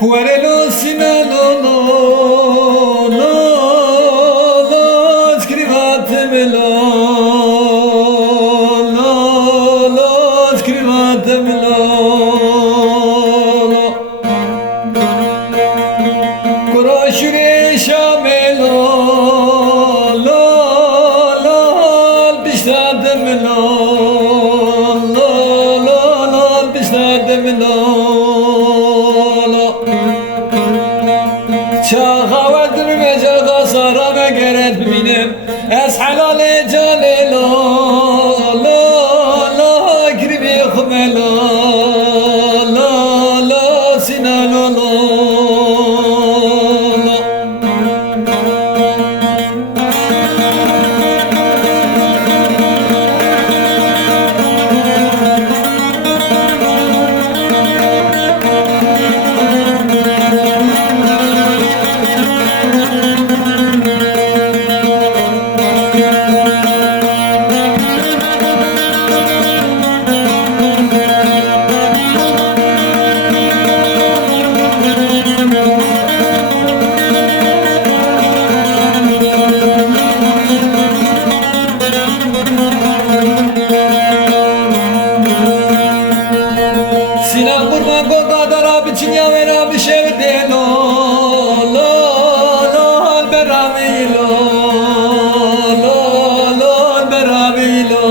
Huerelo sinalo lo lo lo scrivatemelo lo lo scrivatemelo lo Conoscere sciamelo lo lo bistatemelo lo lo bistatemelo شاغوت المجاغ صار ما قرت بمينم اسحلال جالي لا لا لا قربي خملا لا لا سنان لا Sinan kurban kogadar abi çinya ver abi şevde lo lo lo berami lo lo lo berami lo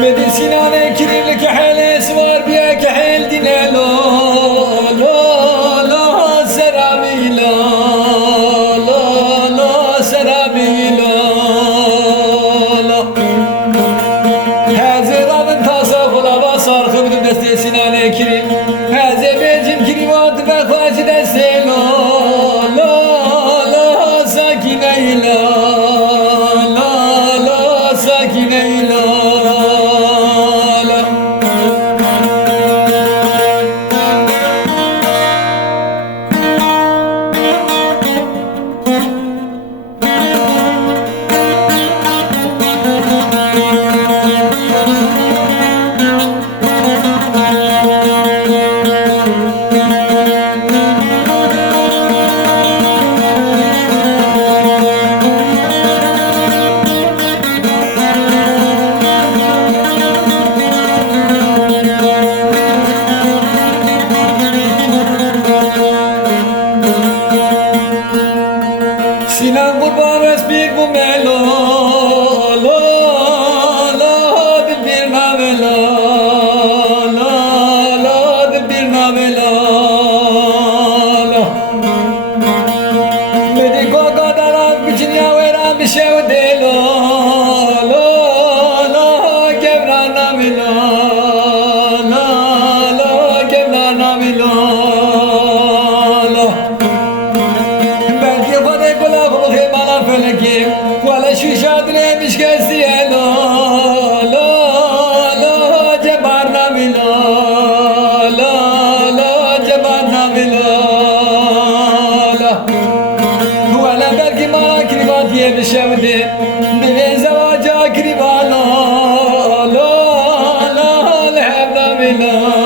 Medisina ve kirli kehele svar biye kehel dine lo lo lo serami lo lo lo serami lo sarkım destesine aleykrim Heze becim kirimat ve khacı deste la la la sakine la la la sakine la la Sinan kurban esbik bu melo lo lo bir navela lo lo bir navela lo Mediko kadar biçin ya vera bir şey de lo lo lo gevra navela lo lo gevra navela فلكي ولا شي شادري مش كاسي لا لا لا جبرنا بلا لا لا جبرنا بلا لا ولا بركي ما كريبات يبشمدي بني زواجا كريبالا لا لا لحبنا بلا